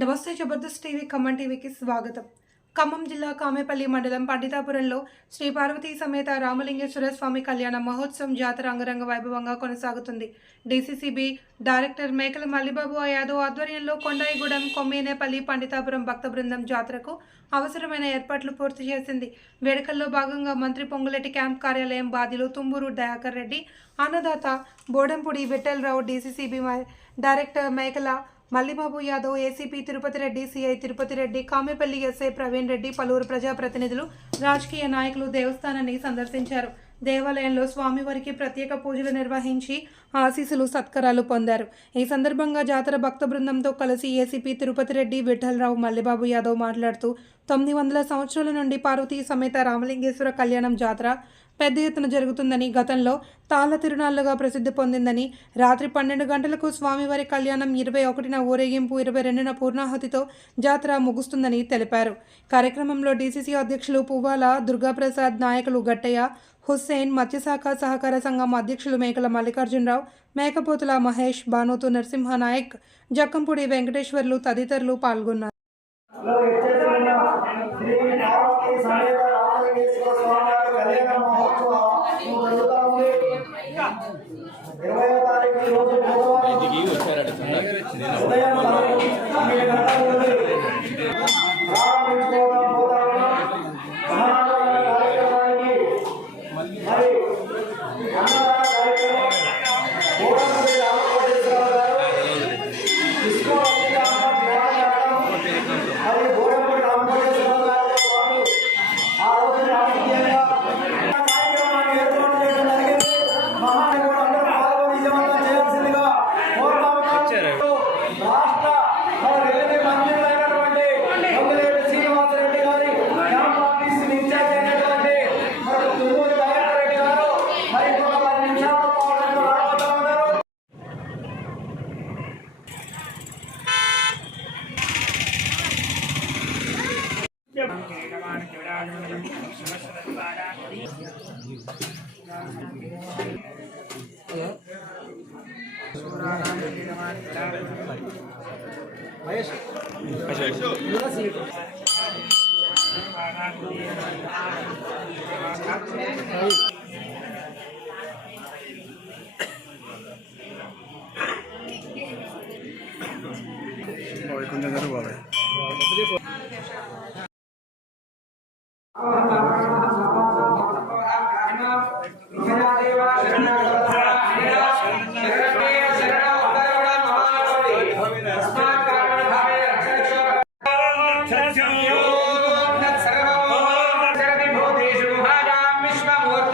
నమస్తే జబర్దస్త్ టీవీ ఖమ్మం టీవీకి స్వాగతం. ఖమ్మం జిల్లా కామేపల్లి మండలం పండితాపురంలో శ్రీ పార్వతీ సమేత రామలింగేశ్వర స్వామి కళ్యాణ మహోత్సవం జాతర అంగరంగ వైభవంగా కొనసాగుతుంది. డీసీసీబీ డైరెక్టర్ మేకల మల్లిబాబు యాదవ్ ఆధ్వర్యంలో కొండాయిగూడెం కొమ్మేనేపల్లి పండితాపురం భక్త బృందం జాతరకు అవసరమైన ఏర్పాట్లు పూర్తి చేసింది. వేడుకల్లో భాగంగా మంత్రి పొంగులెట్టి క్యాంప్ కార్యాలయం బాధిలు తుమ్మూరు దయాకర్ రెడ్డి అన్నదాత Bodampudi Vithalrao DCCB director Mekala Mallibabu Yadav ACP Tirupati Reddy CI Tirupati Reddy Kamepalli SI Praveen Reddy పలువురు ప్రజాప్రతినిధులు రాజకీయ నాయకులు దేవస్థానాన్ని సందర్శించారు. దేవాలయంలో స్వామివారికి ప్రత్యేక పూజలు నిర్వహించి ఆశీసులు సత్కరాలు పొందారు. ఈ సందర్భంగా జాతర భక్త బృందంతో కలిసి ఏసీపీ తిరుపతి రెడ్డి విఠలరావు మల్లిబాబు యాదవ్ మాట్లాడుతూ తొమ్మిది వందల సంవత్సరాల నుండి పార్వతీ సమేత రామలింగేశ్వర కళ్యాణం జాతర పెద్ద ఎత్తున జరుగుతుందని గతంలో తాళ్ళ తిరునాళ్ళుగా ప్రసిద్ధి పొందిందని రాత్రి పన్నెండు గంటలకు స్వామివారి కళ్యాణం ఇరవై ఒకటిన ఊరేగింపు ఇరవై రెండున పూర్ణాహతితో జాతర ముగుస్తుందని తెలిపారు. కార్యక్రమంలో డీసీసీ అధ్యక్షులు పువ్వాల దుర్గాప్రసాద్ నాయకులు గట్టయ్య హుస్సేన్ మత్స్యశాఖ సహకార సంఘం అధ్యక్షులు మేకల మల్లికార్జునరావు మేకపోతుల మహేష్ బానోతు నరసింహ నాయక్ జక్కంపూడి వెంకటేశ్వర్లు తదితరులు పాల్గొన్నారు. మహేష్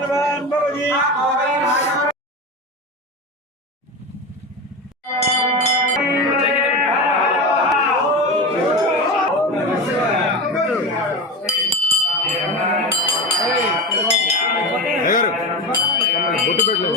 ఆయతనవాన్ భవతి బొట్టు పెట్టలేదు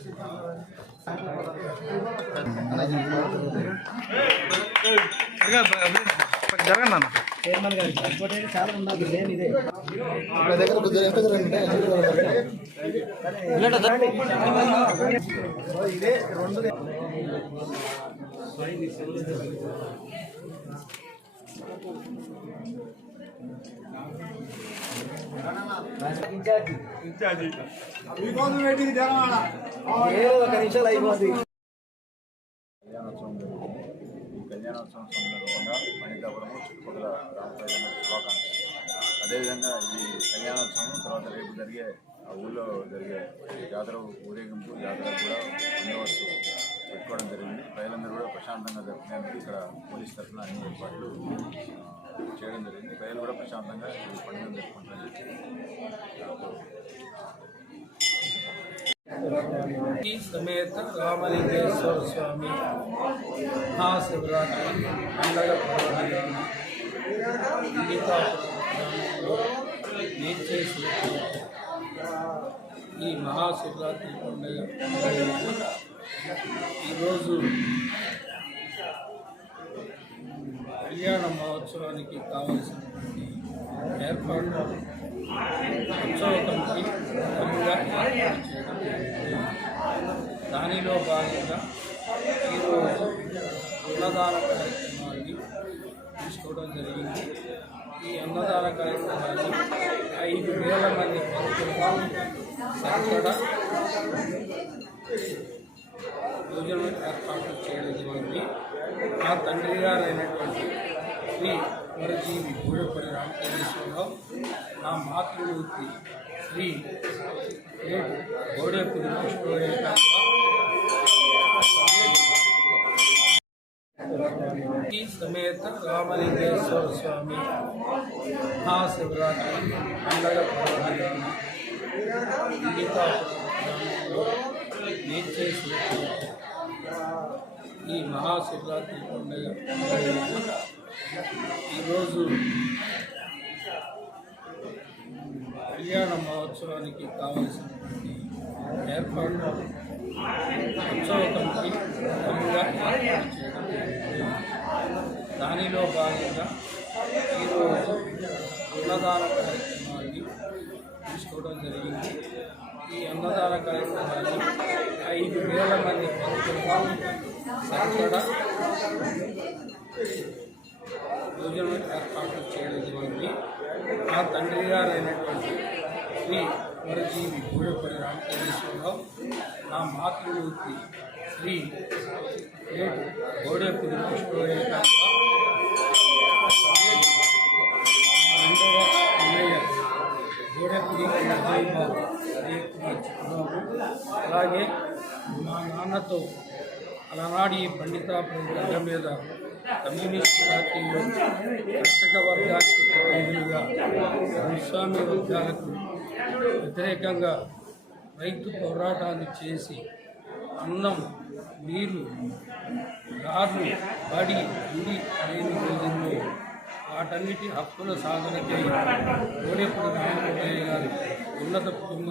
జరగండి వరుణో ద్రవంతే ఓ బృహత్ అందరితో పట్టుకోండి జరగండి అన్న. మీకోసం పెట్టింది ఒక నిమిషాలు అయిపోతుంది కళ్యాణోత్సవం జరుగుతుంది కళ్యాణోత్సవం సందర్భంగా మణికాపురం చుట్టుపక్కల గ్రామ ప్రజలకు అదేవిధంగా ఈ కళ్యాణోత్సవం తర్వాత రేపు జరిగే ఆ ఊళ్ళో జరిగే ఈ జాతర ఊరేగింపు జాతర కూడా బందోబస్తు పెట్టుకోవడం జరిగింది. ప్రజలందరూ కూడా ప్రశాంతంగా జరుపుకునేందుకు ఇక్కడ పోలీస్ తరఫున అన్ని ఏర్పాట్లు చేయడం జరిగింది. ప్రజలు కూడా ప్రశాంతంగా ఈ పండుగను జరుపుకుంటారని చెప్పి ఈ సమేత రామలింగేశ్వర స్వామి మహాశివరాత్రి పండగ పర్వదినాన గీతాపురం గ్రామంలో నేను చేసిన ఈ మహాశివరాత్రి పండుగ ఈరోజు కళ్యాణ మహోత్సవానికి కావలసినటువంటి ఏర్పాట్లు ఉత్సవ కమిటీ ఏర్పాటు చేయడం దానిలో భాగంగా ఈరోజు అన్నదాన కార్యక్రమాన్ని తీసుకోవడం జరిగింది. ఈ అన్నదాన కార్యక్రమాన్ని ఐదు వేల మంది భక్తులకు సరిపడా భోజనం ఏర్పాటు చేయడం జరిగింది. మా తండ్రి గారైనటువంటి శ్రీ వరజీవి గూడపల్లి రామచంద్రేశ్వరరావు నా మాతృమూర్తి శ్రీ రేటు గోడేపూడి పుష్పరేఖ ఈ సమేత రామలింగేశ్వర స్వామి మహాశివరాత్రి పండగ పర్వదినాన గీతాపురం గ్రామంలో నేను చేసిన ఈ మహాశివరాత్రి పండుగ ఈరోజు కళ్యాణ మహోత్సవానికి కావలసినటువంటి ఏర్పాట్లు ఉత్సవ కమిటీ ఏర్పాటు చేయడం దానిలో భాగంగా ఈరోజు అన్నదాన కార్యక్రమాన్ని తీసుకోవడం జరిగింది. ఈ అన్నదాన కార్యక్రమాన్ని ఐదు వేల మంది భక్తులకు సరిపడా భోజనం ఏర్పాటు చేయడం జరిగింది నా తండ్రి గారైనటువంటి శ్రీ వరజీవి గూడపల్లి రామచంద్రేశ్వరరావు నా మాతృమూర్తి శ్రీ రేటు గోడేపూడి పుష్పరేఖ రెండవ అన్నయ్య గోడేపూడి అజయబాబు అజయ్ కుమార్ చిన్నబాబు అలాగే మా నాన్నతో అలనాడు ఈ పండితాపురం గడ్డ మీద కమ్యూనిస్ట్ పార్టీలో కర్షక వర్గానికి ప్రతినిధులుగా భూస్వామ్య వర్గాలకు వ్యతిరేకంగా రైతు పోరాటాన్ని చేసి అన్నం నీరు గారు బడి గుడి లేని రోజుల్లో వాటన్నిటి హక్కుల సాధనకై కోడెప్పుడు రామకోటయ్య గారు ఉన్నత కుటుంబ